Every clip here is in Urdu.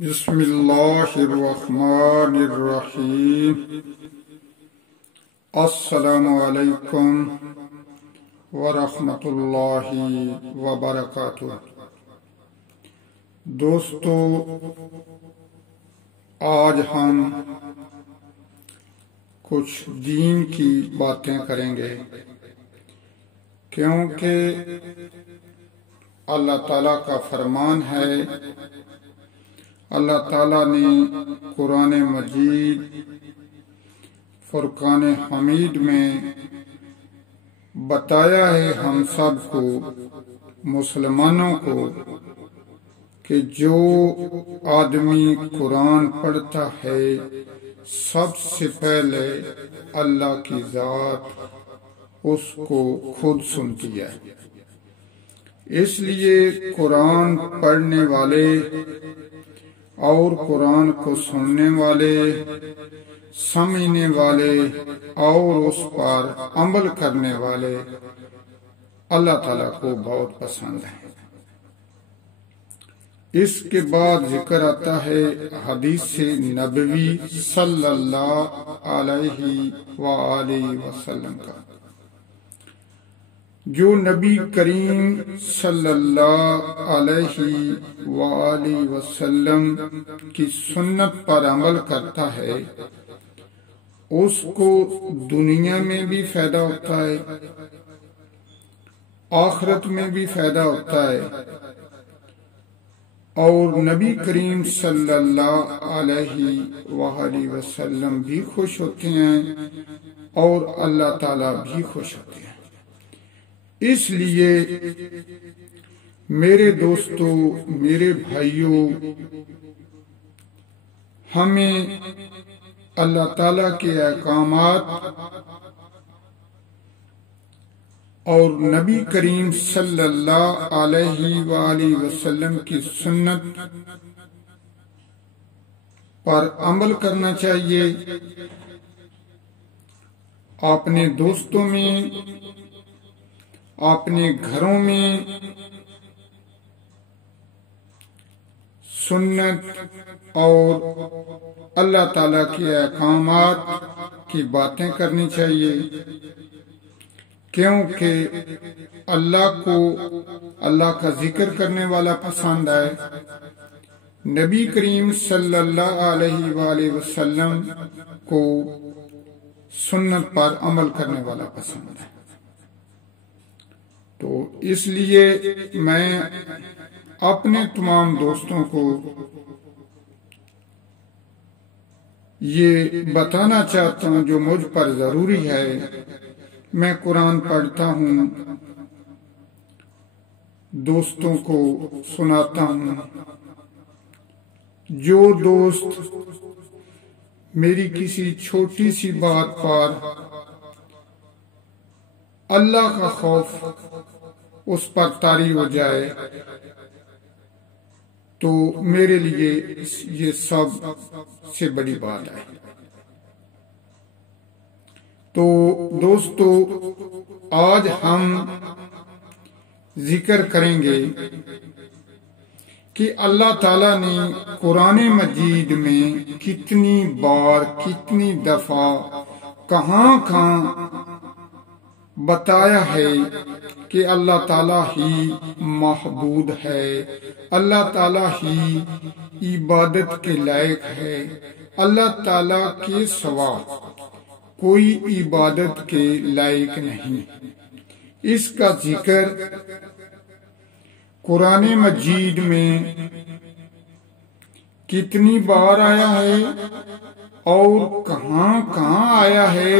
بسم اللہ الرحمن الرحیم۔ السلام علیکم ورحمۃ اللہ وبرکاتہ۔ دوستو، آج ہم کچھ دین کی باتیں کریں گے، کیونکہ اللہ تعالیٰ کا فرمان ہے، اللہ تعالیٰ نے قرآن مجید فرقان حمید میں بتایا ہے ہم سب کو، مسلمانوں کو، کہ جو آدمی قرآن پڑھتا ہے سب سے پہلے اللہ کی ذات اس کو خود سنتی ہے۔ اس لیے قرآن پڑھنے والے اور قرآن کو سننے والے، سمجھنے والے اور اس پر عمل کرنے والے اللہ تعالیٰ کو بہت پسند ہیں۔ اس کے بعد ذکر آتا ہے حدیث نبوی صلی اللہ علیہ وآلہ وسلم کا، جو نبی کریم صلی اللہ علیہ وآلہ وسلم کی سنت پر عمل کرتا ہے، اس کو دنیا میں بھی فائدہ ہوتا ہے، آخرت میں بھی فائدہ ہوتا ہے، اور نبی کریم صلی اللہ علیہ وآلہ وسلم بھی خوش ہوتے ہیں اور اللہ تعالیٰ بھی خوش ہوتے ہیں۔ اس لیے میرے دوستو، میرے بھائیوں، ہمیں اللہ تعالیٰ کے احکامات اور نبی کریم صلی اللہ علیہ وآلہ وسلم کی سنت پر عمل کرنا چاہیے، اپنے دوستوں میں، اپنے گھروں میں سنت اور اللہ تعالیٰ کے احکامات کی باتیں کرنی چاہیے، کیونکہ اللہ کو اللہ کا ذکر کرنے والا پسند ہے، نبی کریم صلی اللہ علیہ وآلہ وسلم کو سنت پر عمل کرنے والا پسند ہے۔ تو اس لیے میں اپنے تمام دوستوں کو یہ بتانا چاہتا ہوں جو مجھ پر ضروری ہے۔ میں قرآن پڑھتا ہوں، دوستوں کو سناتا ہوں۔ جو دوست میری کسی چھوٹی سی بات پر اللہ کا خوف اس پر طاری ہو جائے تو میرے لیے یہ سب سے بڑی بات ہے۔ تو دوستو، آج ہم ذکر کریں گے کہ اللہ تعالیٰ نے قرآن مجید میں کتنی بار، کتنی دفعہ، کہاں بتایا ہے کہ اللہ تعالیٰ ہی معبود ہے، اللہ تعالیٰ ہی عبادت کے لائق ہے، اللہ تعالیٰ کے سوا کوئی عبادت کے لائق نہیں۔ اس کا ذکر قرآن مجید میں کتنی بار آیا ہے اور کہاں کہاں آیا ہے،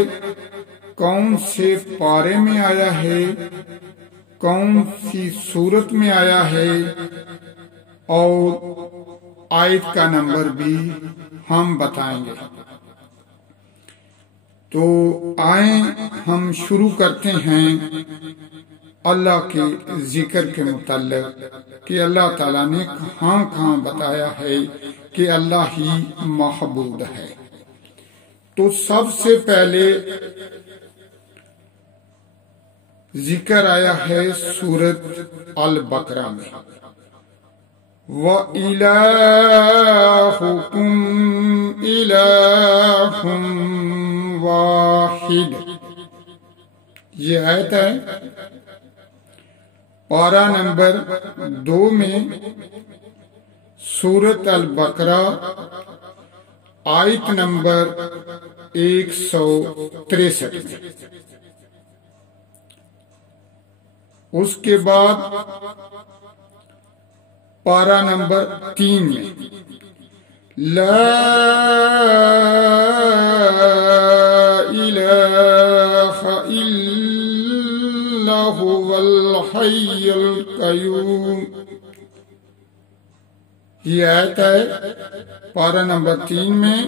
کون سے پارے میں آیا ہے، کون سی صورت میں آیا ہے، اور آیت کا نمبر بھی ہم بتائیں گے۔ تو آئیں ہم شروع کرتے ہیں اللہ کے ذکر کے متعلق کہ اللہ تعالیٰ نے کہاں کہاں بتایا ہے کہ اللہ ہی معبود ہے۔ تو سب سے پہلے ذکر آیا ہے سورۃ البقرہ میں، وَإِلَٰهُكُمْ إِلَٰهٌ وَاحِدٌ۔ یہ آیت ہے پارہ نمبر 2 میں سورۃ البقرہ، آیت نمبر 163 میں۔ اس کے بعد پارہ نمبر 3 میں لا الہ الا هو الحی القیوم۔ یہ آیت ہے پارہ نمبر 3 میں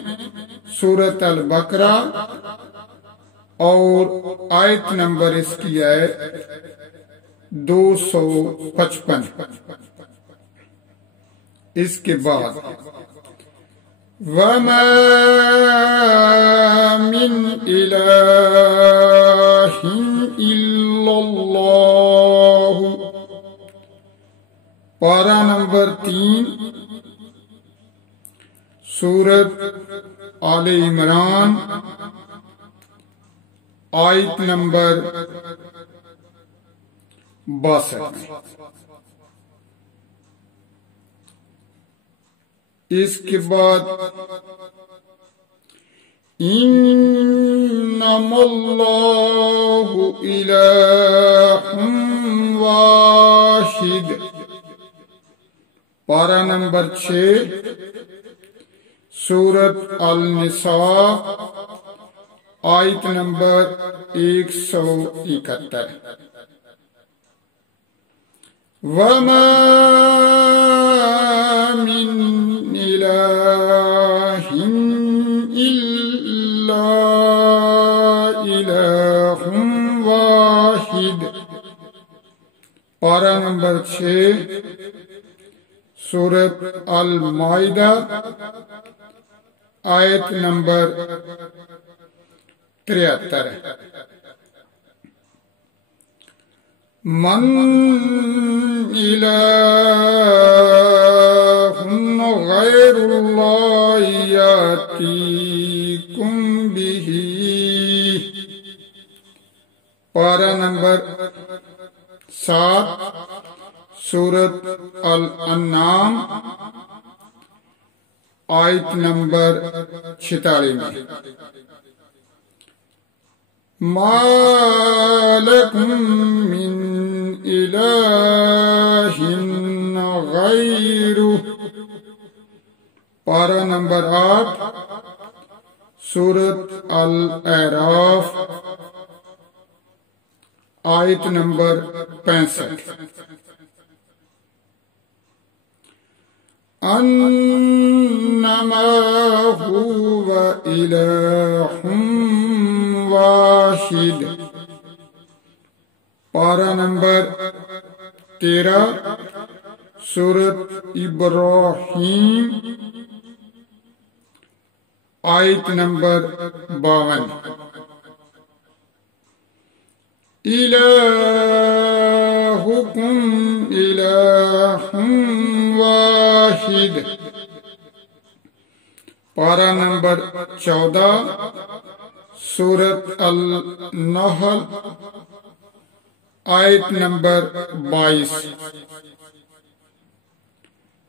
سورۃ البقرہ، اور آیت نمبر اس کی ہے 255۔ اس کے بعد وَمَا مِنْ إِلَٰهٍ إِلَّا اللَّهُ، پارہ نمبر 3 سورۃ آل عمران، آیت نمبر 62۔ اس کے بعد انما اللہ الہ واحد، پارہ نمبر 6 سورۃ النساء، آیت نمبر 171۔ وَمَا مِنْ إِلَٰهٍ إِلَّا إِلَٰهٌ وَاحِدٌ، پارہ نمبر 6 سورۃ المائدہ، آیت نمبر 73۔ من الہ غیر اللہ یاتیکم بہ، پارہ نمبر 7 سورۃ الانعام، آیت نمبر 46 میں ما لکم من الہ غیرہ، پارہ نمبر 8 سورۃ الاعراف، آیت نمبر 65۔ انما هو الہ واحد، پارہ نمبر 13 سورۃ ابراہیم، آیت نمبر 52۔ الہکم الہ واحد، پارہ نمبر 14 سورۃ النحل، آیت نمبر 22۔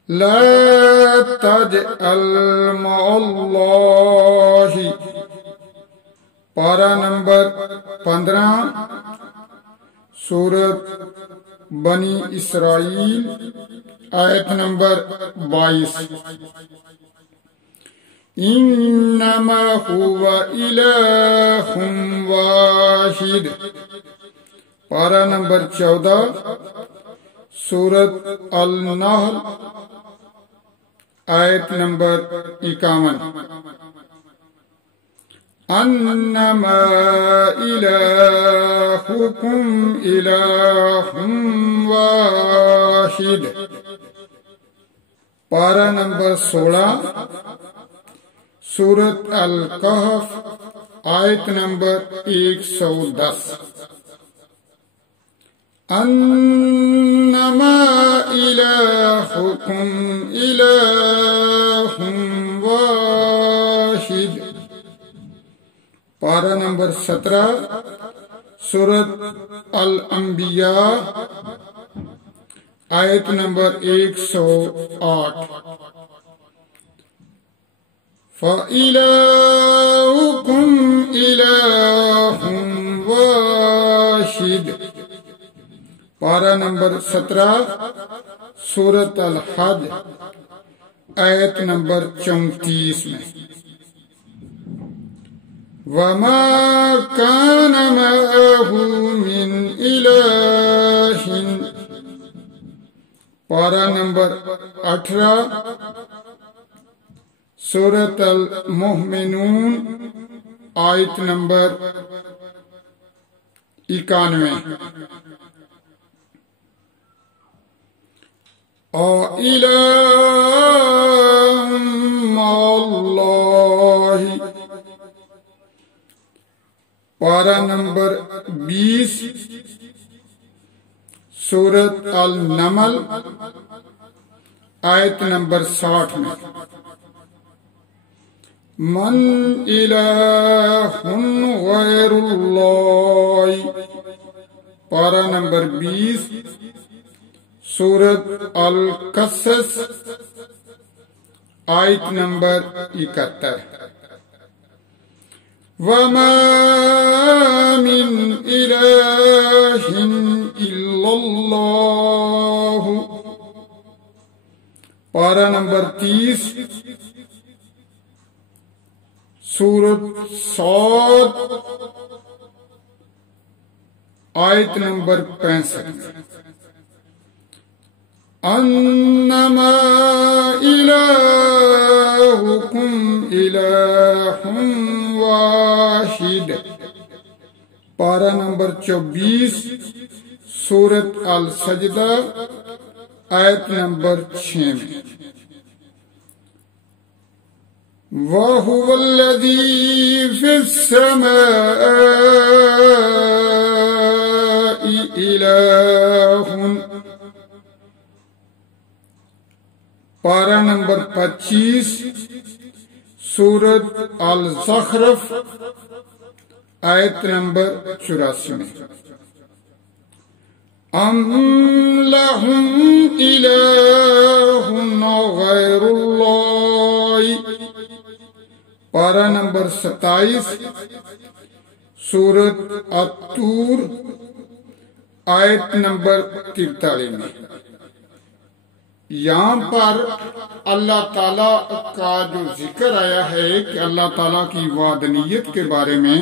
لا تجعل مع اللہ، پارہ نمبر 15 سورۃ بنی اسرائیل، آیت نمبر 22۔ انما هو الہ واحد، پارہ نمبر 14 سورۃ النحل، آیت نمبر 51۔ انما الہکم الہ واحد، پارہ نمبر 16 سورۃ الکہف، آیت نمبر 110۔ انما الہکم الہ واحد، پارہ نمبر 17 سورۃ الانبیاء آیت نمبر 108۔ فَإِلَٰهُكُمْ إِلَٰهٌ وَاحِدٌ، پارہ نمبر 17 سورۃ الحج آیت نمبر 34 میں۔ وَمَا كَانَ مَعَهُ مِنْ إِلَٰهٍ، پارہ نمبر 18 سورۃ المؤمنون آیت نمبر 91۔ أَإِلَٰهٌ مَّعَ اللَّهِ، پارہ نمبر 20 سورۃ النمل آیت نمبر 60 میں۔ من الہ غیر اللہ، پارہ نمبر 20 سورۃ القصص آیت نمبر 71۔ وَمَا مِنْ إِلَٰهٍ إِلَّا اللَّهُ، پارہ نمبر 30 سورۃ صاد آیت نمبر 65۔ انما الہکم الہ واحد، پارہ نمبر 24 سورۃ السجدہ آیت نمبر 6 میں۔ وَهُوَ الَّذِي فِي السَّمَاءِ إِلَٰهٌ، پارہ نمبر 25 سورۃ الزخرف آیت نمبر 84 میں۔ ام لہم الہ غیر اللہ، پارہ نمبر 27 سورۃ الطور آیت نمبر 43 میں۔ یہاں پر اللہ تعالیٰ کا جو ذکر آیا ہے کہ اللہ تعالیٰ کی وحدانیت کے بارے میں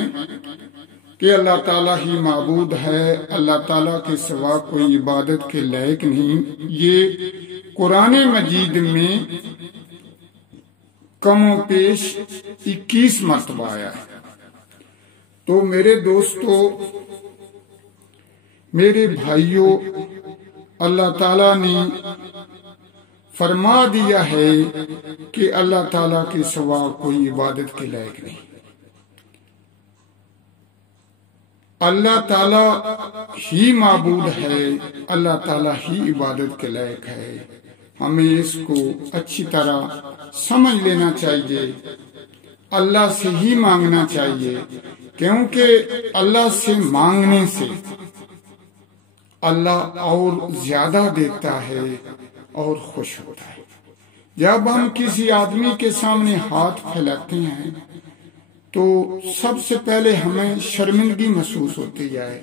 کہ اللہ تعالیٰ ہی معبود ہے، اللہ تعالیٰ کے سوا کوئی عبادت کے لائق نہیں، یہ قرآن مجید میں کم و بیش 21 مرتبہ آیا ہے۔ تو میرے دوستو، میرے بھائیوں، اللہ تعالیٰ نے فرما دیا ہے کہ اللہ تعالیٰ کے سوا کوئی عبادت کے لائق نہیں۔ اللہ تعالیٰ ہی معبود ہے، اللہ تعالیٰ ہی عبادت کے لائق ہے۔ ہمیں اس کو اچھی طرح سمجھ لینا چاہیے، اللہ سے ہی مانگنا چاہیے، کیونکہ اللہ سے مانگنے سے اللہ اور زیادہ دیتا ہے اور خوش ہوتا ہے۔ جب ہم کسی آدمی کے سامنے ہاتھ پھیلاتے ہیں تو سب سے پہلے ہمیں شرمندگی محسوس ہوتی ہے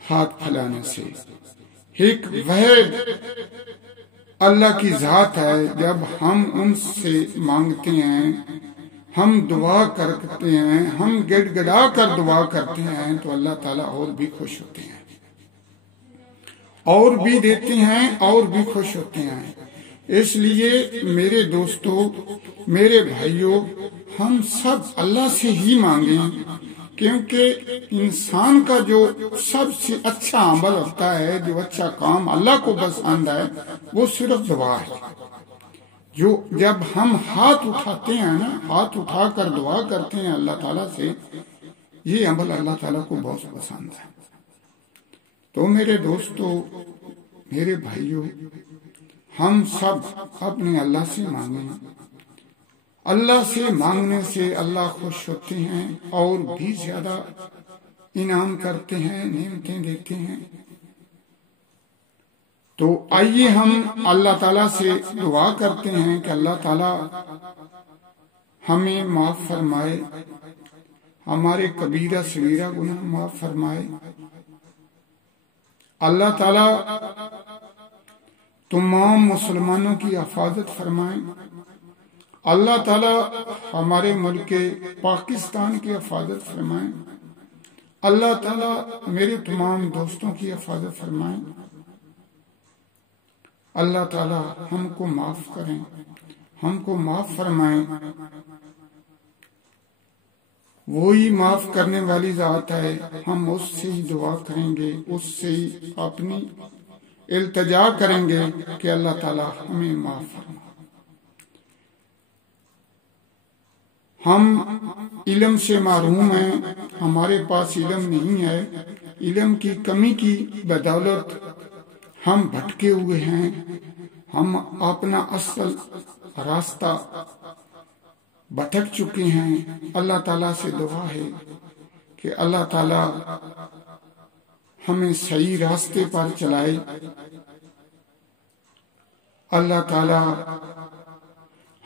ہاتھ پھیلانے سے۔ ایک واحد اللہ کی ذات ہے، جب ہم ان سے مانگتے ہیں، ہم دعا کرتے ہیں، ہم گڑ گڑا کر دعا کرتے ہیں تو اللہ تعالیٰ اور بھی خوش ہوتے ہیں، اور بھی دیتے ہیں، اور بھی خوش ہوتے ہیں۔ اس لیے میرے دوستو، میرے بھائیوں، ہم سب اللہ سے ہی مانگیں، کیونکہ انسان کا جو سب سے اچھا عمل ہوتا ہے، جو اچھا کام اللہ کو پسند ہے، وہ صرف دعا ہے۔ جو جب ہم ہاتھ اٹھاتے ہیں نا، ہاتھ اٹھا کر دعا کرتے ہیں اللہ تعالیٰ سے، یہ عمل اللہ تعالیٰ کو بہت پسند ہے۔ تو میرے دوستو، میرے بھائیوں، ہم سب اپنے اللہ سے مانگیں۔ اللہ سے مانگنے سے اللہ خوش ہوتے ہیں اور بھی زیادہ انعام کرتے ہیں، نعمتیں دیتے ہیں۔ تو آئیے ہم اللہ تعالیٰ سے دعا کرتے ہیں کہ اللہ تعالیٰ ہمیں معاف فرمائے، ہمارے کبیرہ صغیرہ گناہ معاف فرمائے۔ اللہ تعالیٰ تمام مسلمانوں کی حفاظت فرمائے۔ اللہ تعالیٰ ہمارے ملک پاکستان کی حفاظت فرمائے۔ اللہ تعالیٰ میرے تمام دوستوں کی حفاظت فرمائے۔ اللہ تعالیٰ ہم کو معاف کریں، ہم کو معاف فرمائیں۔ وہی معاف کرنے والی ذات ہے، ہم اس سے ہی دعا کریں گے، اس سے ہی اپنی التجا کریں گے کہ اللہ تعالیٰ ہمیں معاف فرمائے۔ ہم علم سے محروم ہیں، ہمارے پاس علم نہیں ہے۔ علم کی کمی کی بدولت ہم بھٹکے ہوئے ہیں، ہم اپنا اصل راستہ بھٹک چکے ہیں۔ اللہ تعالیٰ سے دعا ہے کہ اللہ تعالیٰ ہمیں صحیح راستے پر چلائے۔ اللہ تعالیٰ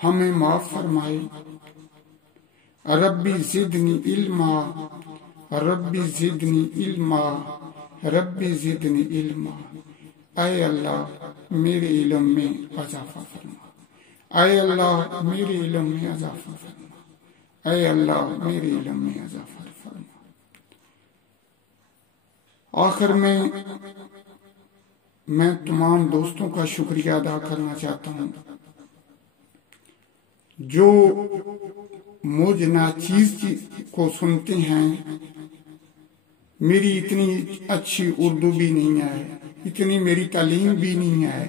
ہمیں معاف فرمائے۔ ربی زدنی علما، ربی زدنی علما، ربی زدنی علما۔ اے اللہ میرے علم میں اضافہ فرما، اے اللہ میرے علم میں اضافہ فرما، اے اللہ میرے علم میں اضافہ فرما۔ آخر میں تمام دوستوں کا شکریہ ادا کرنا چاہتا ہوں جو مجھ ناچیز کو سنتے ہیں۔ میری اتنی اچھی اردو بھی نہیں ہے، اتنی میری تعلیم بھی نہیں ہے،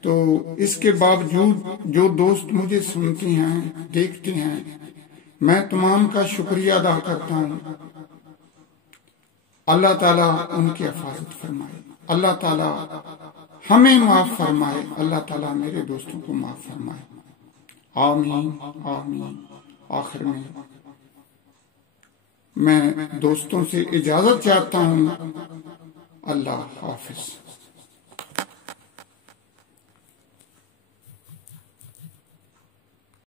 تو اس کے باوجود جو دوست مجھے سنتے ہیں، دیکھتے ہیں، میں تمام کا شکریہ ادا کرتا ہوں۔ اللہ تعالیٰ ان کی حفاظت فرمائے، اللہ تعالیٰ ہمیں معاف فرمائے، اللہ تعالیٰ میرے دوستوں کو معاف فرمائے۔ آمین آمین۔ آخر میں دوستوں سے اجازت چاہتا ہوں۔ اللہ حافظ۔